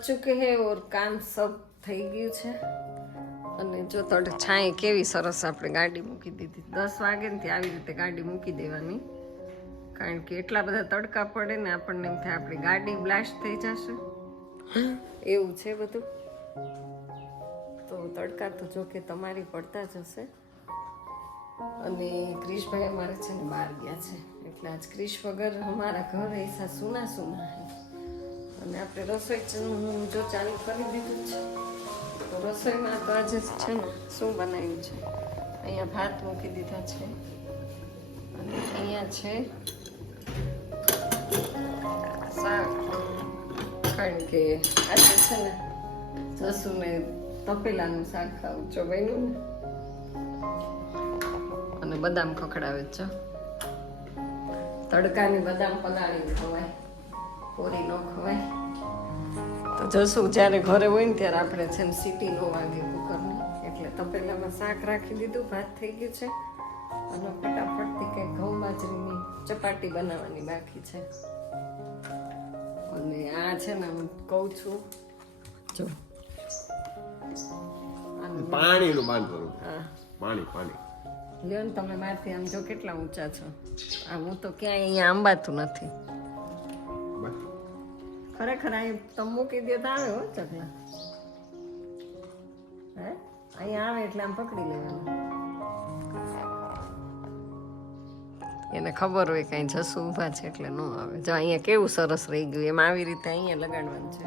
ચુકે હે ઓર કામ સબ થઈ ગયું છે. અને જો તડ છાંય કેવી સરસ આપણે ગાડી મૂકી દીધી. દસ વાગે ને આવી રીતે ગાડી મૂકી દેવાની. કારણ કે એટલા બધા તડકા પડે ને આપણને એમ થાય આપણી ગાડી બ્લાસ્ટ થઈ જશે. એવું છે બધું. તો તડકા તો જો કે તમારી પડતા જ હશે. અને ક્રિશભાઈ અમારે છે ને બહાર ગયા છે. એટલે આજ ક્રિશ વગર અમારા ઘર એસા સુના સુના હે. અને આપણે રસોઈ હું જો ચાલુ કરી દીધું છે, તો રસોઈમાં તો આજે છે ને શું બનાવ્યું છે? અહીંયા ભાત મૂકી દીધા છે અને અહીંયા છે શાક, કારણ કે આજે છે ને સસુને તપેલાનું શાક ખાવું છો, બન્યું ને? અને બદામ ખખડાવે છે. તડકાની બદામ પલાળીને ખવાય. કોરી ન ખવાય. તો જશું જ્યારે ઘરે હોય ને ત્યારે આપણે છે ને સીટી નો વાગે કુકરની. એટલે તપેલામાં શાક રાખી દીધું ભાત થઈ ગયું છે. અને ફટાફટથી કંઈક ઘઉં બાજરીની ચપાટી બનાવવાની બાકી છે. અને આ છે ને હું કહું છું. જો. પાણીનું બાંધ કરું હા. પાણી પાણી. લ્યો ને તમે મારથી આમ જો કેટલા ઊંચા છો. આ હું તો ક્યાંય અહીંયા આંબાતું નથી. ખરેખર અહીં તમે મૂકી દે તો આવે હો ચકલા. હે? અહીંયા આવે એટલે આમ પકડી લેવાનું. એને ખબર હોય કઈ જસુ ઊભા છે એટલે ન આવે. જો અહીંયા કેવું સરસ રહી ગયું એમ આવી રીતે અહીંયા લગાડવાનું છે.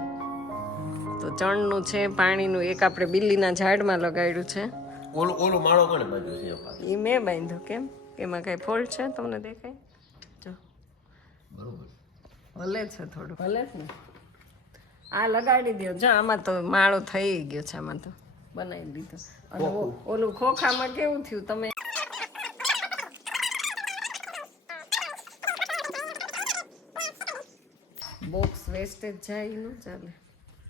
તો ચણનું છે પાણીનું એક આપણે બિલ્લીના ઝાડમાં લગાડ્યું છે. ઓલો ઓલો માળો કોને બાંધ્યો છે એ મેં બાંધ્યો કેમ? એમાં કઈ ફોલ્ટ છે? તમને દેખાય? જો. બરોબર. ભલે છે થોડું ભલે છે ને? આ લગાડી દો જો આમાં તો માળો થઈ ગયો છે આમાં તો. બનાવી દીધો. અને ઓલું ખોખામાં કેવું થયું? તમે બોક્સ વેસ્ટેજ જાય નું ચાલે.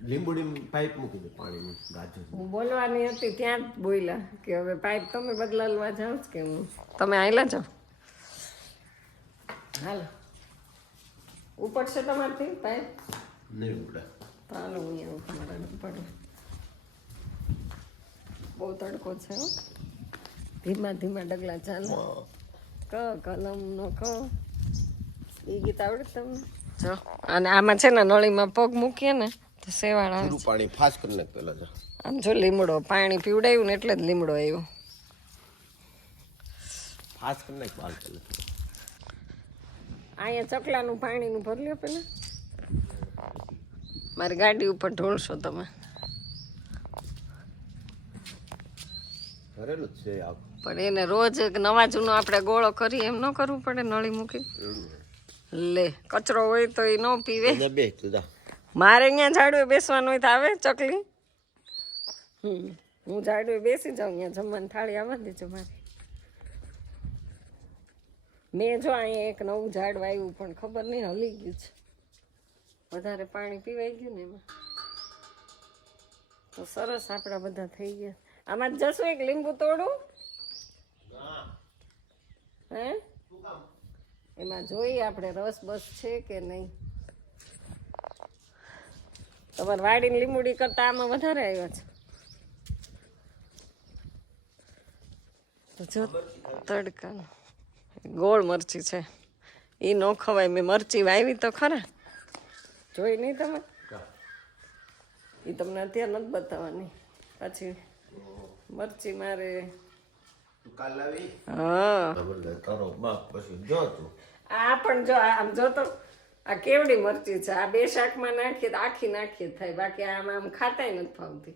લીંબુડી પાઇપ મૂકી દે પાણીની ગાજર. હું બોલવાની હતી ત્યાં જ બોલ્યા કે હવે પાઇપ તમે બદલાવવા જાઓ જ કે હું? તમે આયલા જાઓ? હાલો. ઉપડશે તમારથી? પાઇપ નહીં ઉપડે. ચાલો હું એવું તમારે પડે. બહુ તડકો છે ધીમા ધીમા ડગલા ચાલો. ક કલમ નો ક. એ ગીત આવડે તમને? જો અને આમાં છે ને નળીમાં પગ મૂકીએ ને તો સેવાળ આવે પાણી ફાસ કરી નાખ પેલા જો. આમ જો લીમડો પાણી પીવડાયું ને એટલે જ લીમડો આવ્યો. ફાસ કરી નાખ બાલ પેલા. અહીંયા ચકલાનું પાણીનું ભરી લ્યો પેલા મારી ગાડી ઉપર ઢોળશો તમે. પણ એને રોજ નવા જૂનો આપણે ગોળો કરી એમ ન કરવું પડે નળી મૂકી લે કચરો હોય તો એ ન પીવે. મારે અહીંયા ઝાડુએ બેસવાનું હોય તો આવે ચકલી? હમ હું ઝાડુએ બેસી જાઉં અહીંયા જમવાની થાળી આવવા દેજો મારે. મેં જો અહીંયા એક નવું ઝાડ વાવ્યું પણ ખબર નહીં હલી ગયું છે. વધારે પાણી પીવાઈ ગયું ને એમાં. તો સરસ આપણા બધા થઈ ગયા. આમાં જશું એક લીંબુ તોડું? હે? એમાં જોઈએ આપણે રસ બસ છે કે નહીં. તમારે વાડીની લીંબુડી કરતા આમાં વધારે આવ્યા છે. જો તડકા ગોળ મરચી છે. એ ન ખવાય મેં મરચી વાવી તો ખરા. જોઈ નહીં તમે? એ તમને અત્યારે નથી બતાવવાની. પછી મરચી મારે. હા. આ પણ જો આમ જો તો આ કેવડી મરચી છે. આ બે શાકમાં નાખીએ તો આખી નાખીએ થાય. બાકી આમ આમ ખાતાય નથી ફાવતી.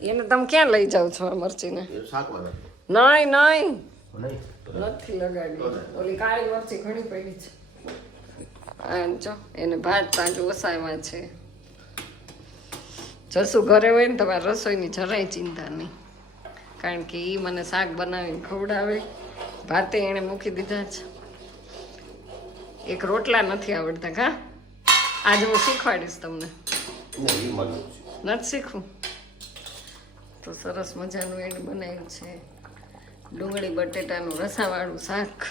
એને તમે ક્યાં લઈ જાઓ છો આ મરચીને? નહીં નહીં નથી લગાડી. ઓલી કાળી મરચી ઘણી પડી છે. આમ જો એને ભાત પાંચ ઓસાવ્યા છે. જસું ઘરે હોય ને તમારે રસોઈની જરાય ચિંતા નહીં. કારણ કે એ મને શાક બનાવીને ખવડાવે. ભાતે એણે મૂકી દીધા છે. એક રોટલા નથી આવડતા કા આજે હું શીખવાડીશ તમને. નથી શીખવું? તો સરસ મજાનું એને બનાવ્યું છે. ડુંગળી, બટેટાનું, રસાવાળું શાક.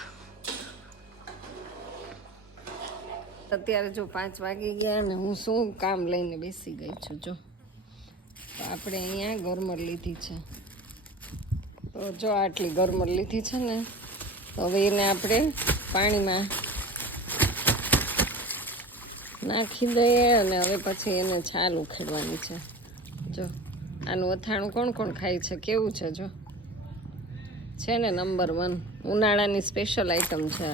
અત્યારે જો પાંચ વાગી ગયા ને હું શું કામ લઈને બેસી ગઈ છું, જો. આપણે અહીંયા ગરમર લીધી છે. તો જો આટલી ગરમર લીધી છે ને, તો હવે એને આપણે પાણીમાં નાખી દઈએ અને હવે પછી એને છાલ ઉખેડવાની છે. જો, આનું અથાણું કોણ કોણ ખાય છે, કેવું છે, જો? છે ને નંબર વન ઉનાળાની સ્પેશિયલ આઈટમ છે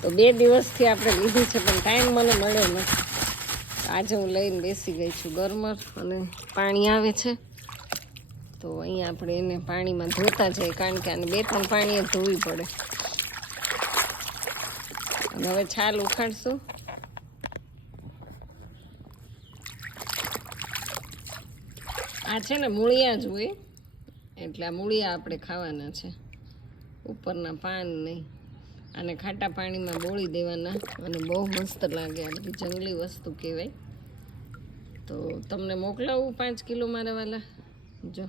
તો બે દિવસથી આપણે લીધી છે, પણ ટાઈમ મને મળ્યો નથી આજે હું લઈને બેસી ગઈ છું ગરમર અને પાણી આવે છે. તો અહીંયા આપણે એને પાણીમાં ધોતા જઈએ, કારણ કે આને બે ત્રણ પાણીએ ધોવી પડે. અને હવે છાલ ઉખાડશું. આ છે ને, મૂળિયા જ હોય. એટલે આ મૂળિયા આપણે ખાવાના છે. ઉપરના પાન નહીં. અને ખાટા પાણીમાં બોળી દેવાના અને બહુ મસ્ત લાગે આ બધી જંગલી વસ્તુ કહેવાય. તો તમને મોકલાવું પાંચ કિલો મારા વાલા? જો,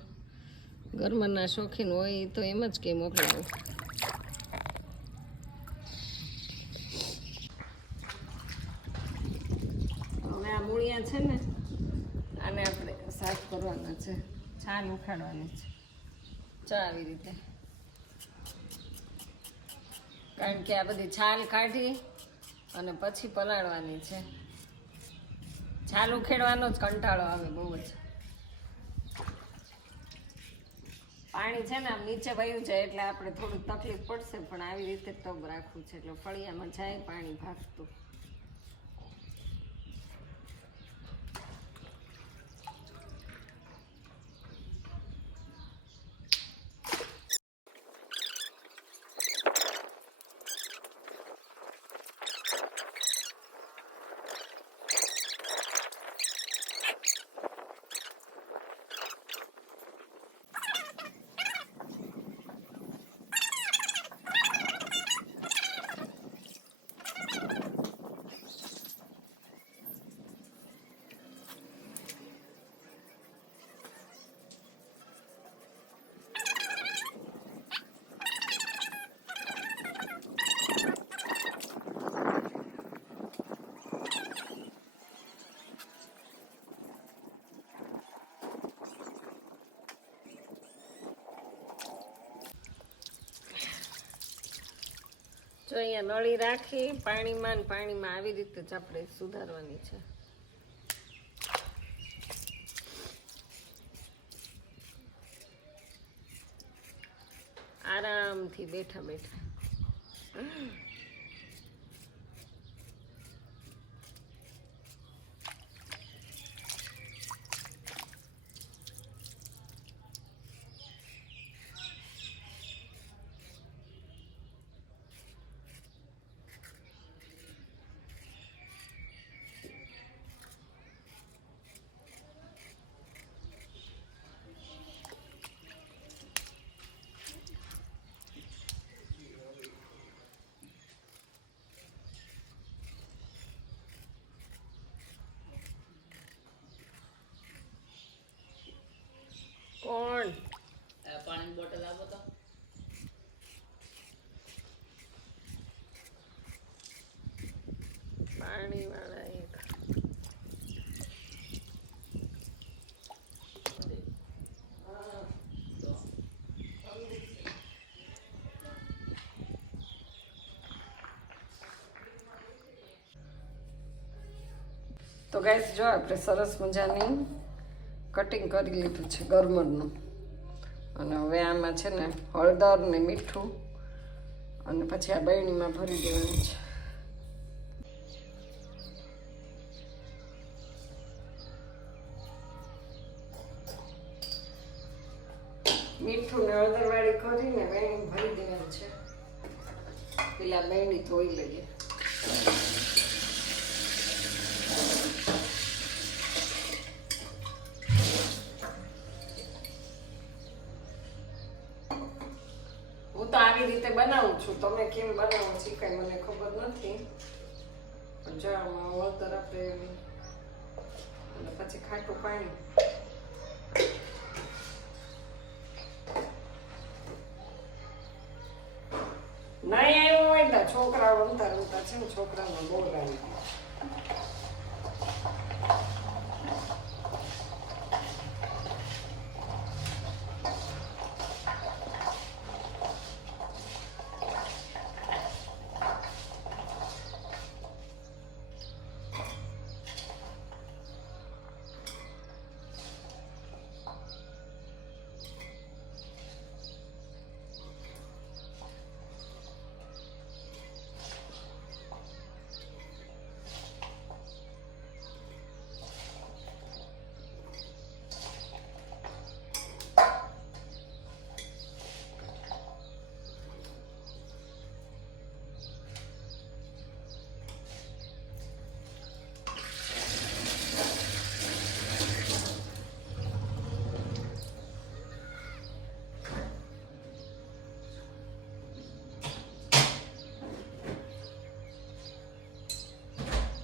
ઘરમાંના શોખીન હોય તો એમ જ કે મોકલાવું. હવે મૂળિયા છે ને, આને આપણે સાફ કરવાના છે. છાલ ઉખાડવાની છે. ચા આવી રીતે. કારણ કે આ બધી છાલ કાઢી અને પછી પલાળવાની છે. છાલ ઉખેડવાનો જ કંટાળો આવે બહુ જ. પાણી છે ને આમ નીચે વયું છે એટલે આપણે થોડુંક તકલીફ પડશે, પણ આવી રીતે ટબ રાખવું છે. એટલે ફળિયામાં જાય, પાણી ભાગતું. જો અહીંયા નળી રાખી પાણીમાં ને પાણીમાં આવી રીતે જ આપણે સુધારવાની છે. આરામથી બેઠા બેઠા. કોણ? પાણીની બોટલ આપો તો. પાણી વાળા એક. તો ગાઈસ જો આપણે સરસ મજાની કટિંગ કરી લીધું છે ગરમરનું. અને હવે આમાં છે ને હળદર ને મીઠું અને પછી આ બરણીમાં ભરી દેવાનું છે. મીઠું ને હળદર વાળી કરીને વેણી ભરી દેવાનું છે. પેલા બેણી ધોઈ લઈએ. કેમ બનાવો છે કઈ મને ખબર નથી. પણ જો વળતર આપણે અને પછી ખાટું પાણી. નહીં આવ્યો હોય છોકરાઓ રમતા રમતા છે ને છોકરાઓને બહુ આવી ગયું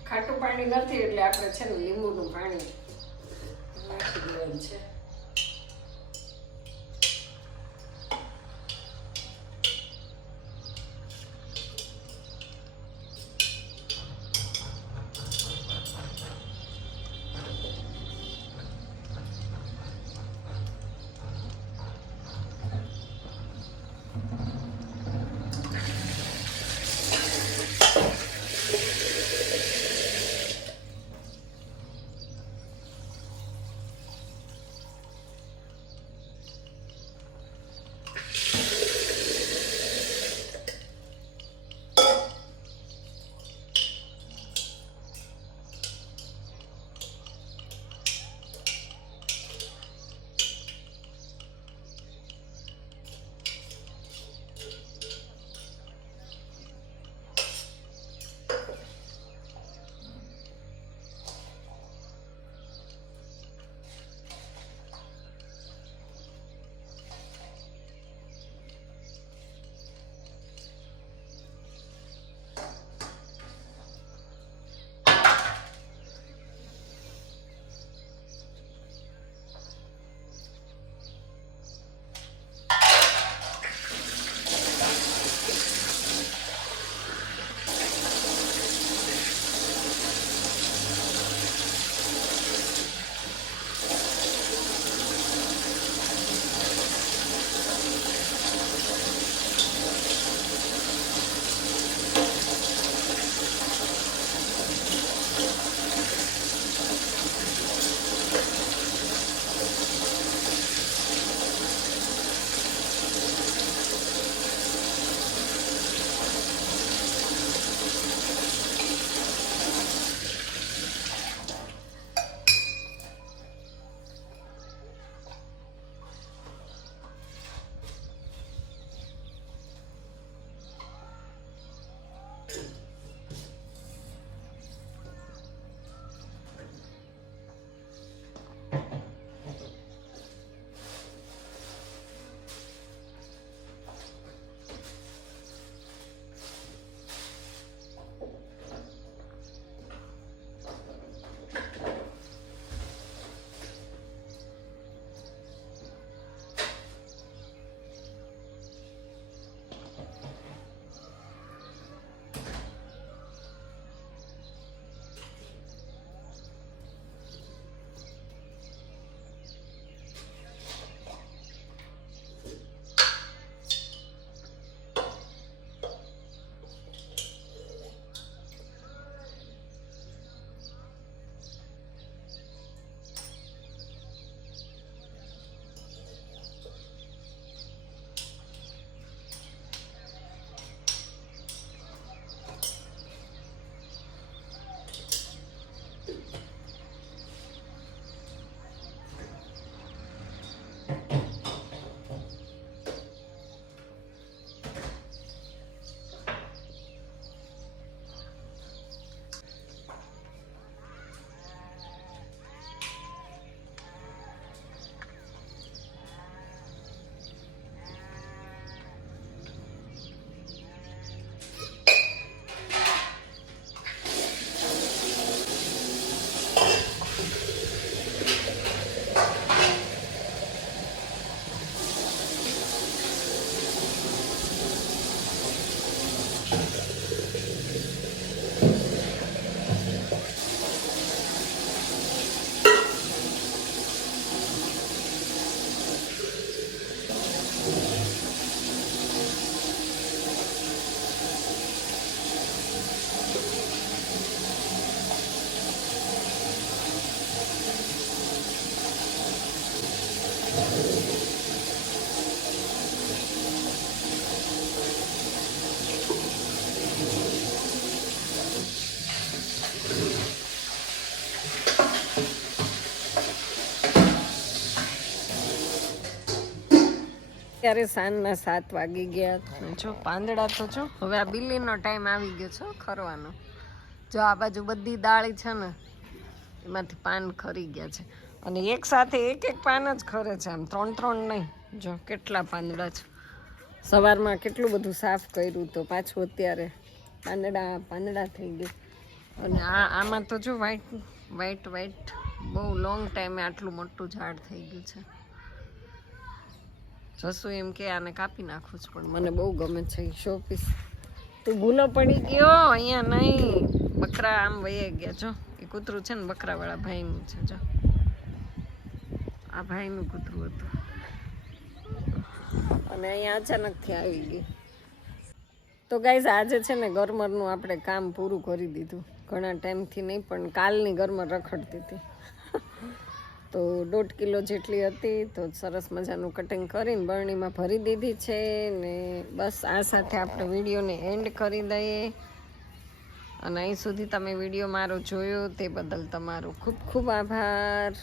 ખાટું પાણી નથી એટલે આપણે છે ને લીંબુનું પાણી ત્યારે સાંજના સાત વાગી ગયા જો પાંદડા તો જો, હવે આ બિલ્લીનો ટાઈમ આવી ગયો છો ખરવાનો. જો આ બાજુ બધી દાળી છે ને, એમાંથી પાન ખરી ગયા છે. અને એક સાથે એક એક પાન જ ખરે છે આમ, ત્રણ ત્રણ નહીં. જો કેટલા પાંદડા છે. સવારમાં કેટલું બધું સાફ કર્યું તો પાછું અત્યારે પાંદડા પાંદડા થઈ ગયું. અને આ, આમાં તો જો વ્હાઈટ વ્હાઈટ વ્હાઈટ બહુ લોંગ ટાઈમે આટલું મોટું ઝાડ થઈ ગયું છે. જસુ એમ કે આને કાપી નાખું છું પણ મને બહુ ગમે છે શો પીસ તું ભૂલો પડી ગયો? અહીંયા નહીં. બકરા આમ વહી ગયા જો. એ કૂતરું છે ને બકરાવાળા ભાઈનું છે જો. આ ભાઈનું કૂતરું હતું. અને અહીંયા અચાનકથી આવી ગઈ. તો ગાઈઝ આજે છે ને ગરમરનું આપણે કામ પૂરું કરી દીધું. ઘણા ટાઈમથી નહીં પણ કાલની ગરમર રખડતી હતી. તો દોઢ કિલો જેટલી હતી તો સરસ મજાનું કટિંગ કરીને બરણીમાં ભરી દીધી છે ને બસ આ સાથે આપણે વિડીયોને એન્ડ કરી દઈએ. અને અહીં સુધી તમે વીડિયો મારો જોયો તે બદલ તમારો ખૂબ ખૂબ આભાર.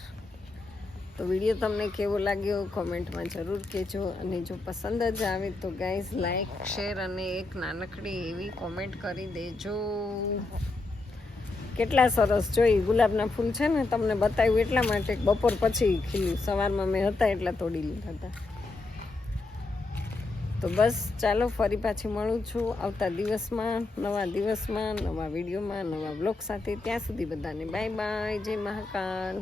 તો વીડિયો તમને કેવો લાગ્યો કોમેન્ટમાં જરૂર કહેજો. અને જો પસંદ જ આવે તો ગાઈઝ લાઈક શેર અને એક નાનકડી એવી કોમેન્ટ કરી દેજો. કેટલા સરસ જોઈ ગુલાબના ફૂલ છે ને, તમને બતાવ્યું એટલા માટે બપોર પછી ખીલ્યું સવારમાં મેં હતા એટલા તોડી લીધા હતા. તો બસ ચાલો, ફરી પાછી મળું છું આવતા દિવસમાં, નવા દિવસમાં, નવા વિડીયોમાં, નવા બ્લોગ સાથે. ત્યાં સુધી બધાને બાય બાય, જય મહાકાલ.